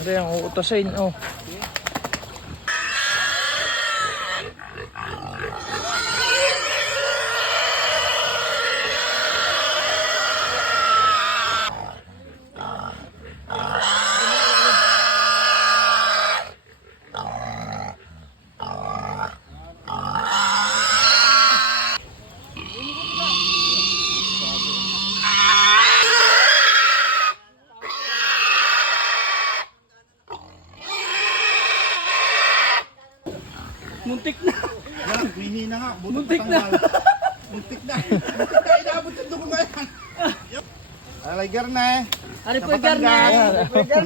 Ano yung uutasin, oh. Muntik na. Yan, mihina nga. Buti Muntik na. Muntik na. Muntik na. Inaabot yung dugo ba yan? Alay, garne. Ari Sa po garne.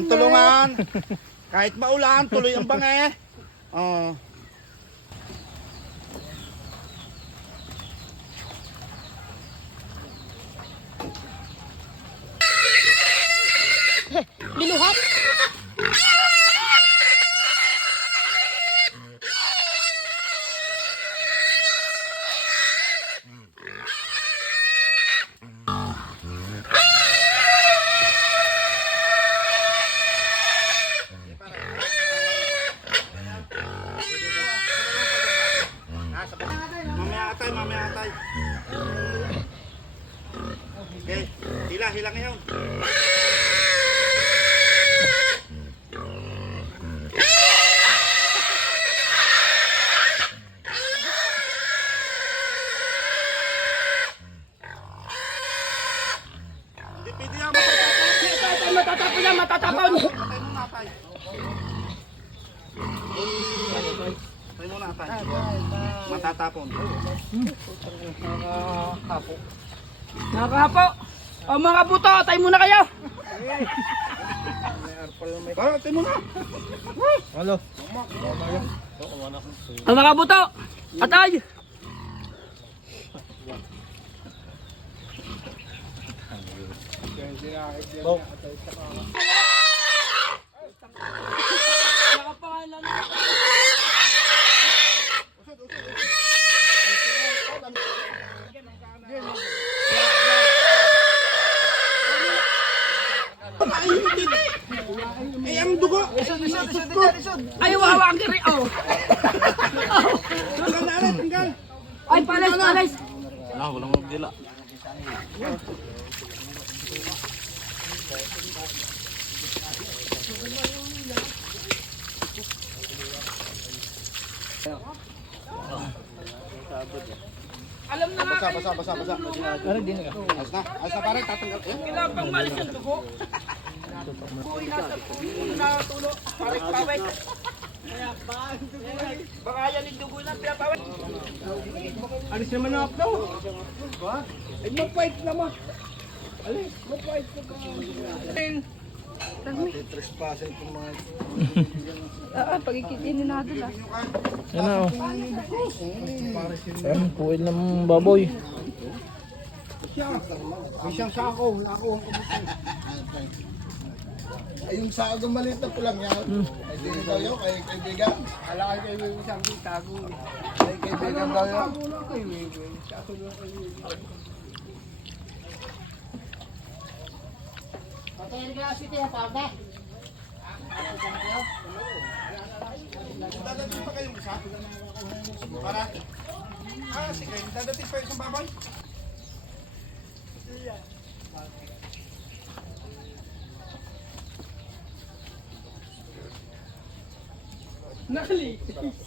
Tulungan. Kahit maulan, tuloy ang bange. Oh. Binuhat. Atay. Okay, hila, hila ngayon. Pwede yan, matatapon. Matatapon yan, matatapon. Atay muna, atay. Atay muna, Matatapon. Nakahapo. O mga buto, tayo muna kayo. Para, atay muna. Ano? O mga buto, atay. Nakapangalan Ay, wawa ang kiri. Oh. Tanggal na rin, tanggal. Ay, palis, palis. Alam na nga Basa, basa, basa, basa. Ano din ka? Ayos na, ayos na pare, tatanggal. Kailangan pang malis yung dugo. Uy, nasa natulo. Parang pawis. Baka yan yung dugo na pinapawis. Alis naman na ako. Ay, mag-fight naman. Alis, mag-fight na trespassing itong mga Ah, pagkikitinin natin ah. Ano, oh. Ayan, puwil ng baboy. May siyang sako, ako ang Ay, yung sako ng maliit na pulang yan. Ay, di daw yun, kay kaibigan. Ala kay kaibigan siyang tago. Kay kaibigan daw yun. Dadating pa kayo isa? Para? Ah, sige. Dadating pa isang baboy? Nakalipas.